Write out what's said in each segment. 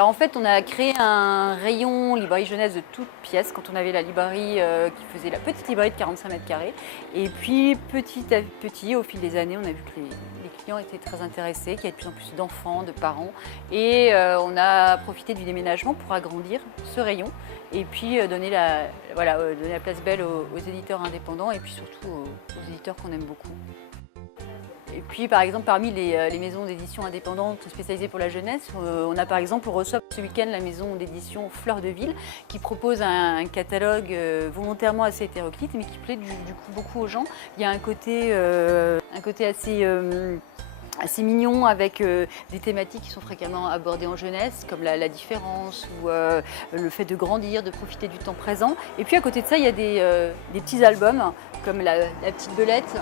Alors en fait, on a créé un rayon librairie jeunesse de toutes pièces quand on avait la librairie qui faisait la petite librairie de 45 mètres carrés. Et puis petit à petit, au fil des années, on a vu que les clients étaient très intéressés, qu'il y avait de plus en plus d'enfants, de parents. Et on a profité du déménagement pour agrandir ce rayon et puis donner la place belle aux éditeurs indépendants et puis surtout aux éditeurs qu'on aime beaucoup. Et puis par exemple parmi les maisons d'édition indépendantes spécialisées pour la jeunesse, on a par exemple, on reçoit ce week-end la maison d'édition Fleur de Ville qui propose un catalogue volontairement assez hétéroclite mais qui plaît du coup beaucoup aux gens. Il y a un côté assez mignon avec des thématiques qui sont fréquemment abordées en jeunesse comme la différence ou le fait de grandir, de profiter du temps présent. Et puis à côté de ça, il y a des petits albums comme la petite belette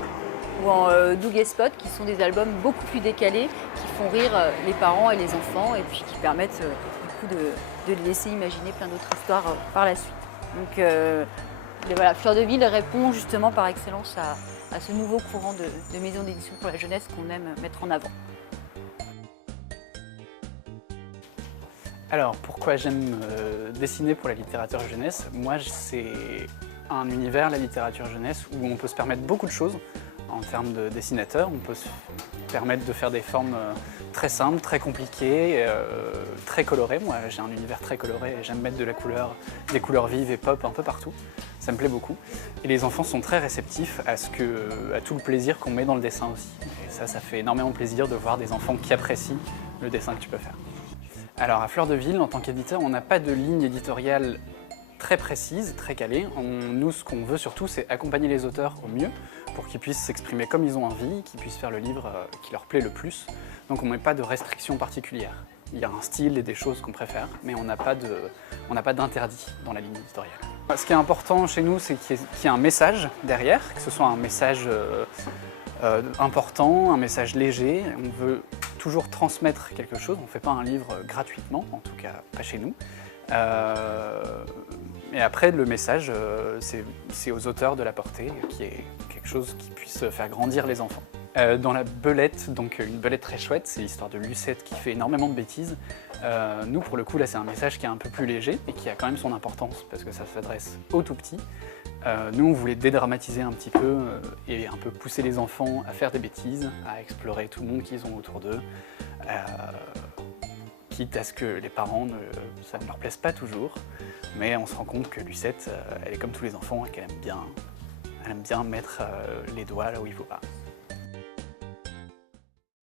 ou en Doug et Spot qui sont des albums beaucoup plus décalés qui font rire les parents et les enfants et puis qui permettent du coup de les laisser imaginer plein d'autres histoires par la suite. Donc voilà, Fleur de Ville répond justement par excellence à ce nouveau courant de maisons d'édition pour la jeunesse qu'on aime mettre en avant. Alors, pourquoi j'aime dessiner pour la littérature jeunesse? Moi, c'est un univers, la littérature jeunesse, où on peut se permettre beaucoup de choses en termes de dessinateur. On peut se permettre de faire des formes très simples, très compliquées, très colorées. Moi, j'ai un univers très coloré et j'aime mettre de la couleur, des couleurs vives et pop un peu partout. Ça me plaît beaucoup. Et les enfants sont très réceptifs à tout le plaisir qu'on met dans le dessin aussi. Et ça fait énormément plaisir de voir des enfants qui apprécient le dessin que tu peux faire. Alors, à Fleur de Ville, en tant qu'éditeur, on n'a pas de ligne éditoriale très précise, très calée. Nous, ce qu'on veut surtout, c'est accompagner les auteurs au mieux pour qu'ils puissent s'exprimer comme ils ont envie, qu'ils puissent faire le livre qui leur plaît le plus. Donc on ne met pas de restrictions particulières. Il y a un style et des choses qu'on préfère, mais on n'a pas d'interdit dans la ligne éditoriale. Ce qui est important chez nous, c'est qu'il y ait un message derrière, que ce soit un message important, un message léger. On veut toujours transmettre quelque chose. On ne fait pas un livre gratuitement, en tout cas pas chez nous. Et après, le message, c'est aux auteurs de l'apporter, qui est quelque chose qui puisse faire grandir les enfants. Dans la belette, donc une belette très chouette, c'est l'histoire de Lucette qui fait énormément de bêtises. Nous, pour le coup, là, c'est un message qui est un peu plus léger et qui a quand même son importance parce que ça s'adresse aux tout petits. Nous, on voulait dédramatiser un petit peu et un peu pousser les enfants à faire des bêtises, à explorer tout le monde qu'ils ont autour d'eux. Quitte à ce que les parents, ça ne leur plaise pas toujours, mais on se rend compte que Lucette, elle est comme tous les enfants et qu'elle aime bien mettre les doigts là où il ne faut pas.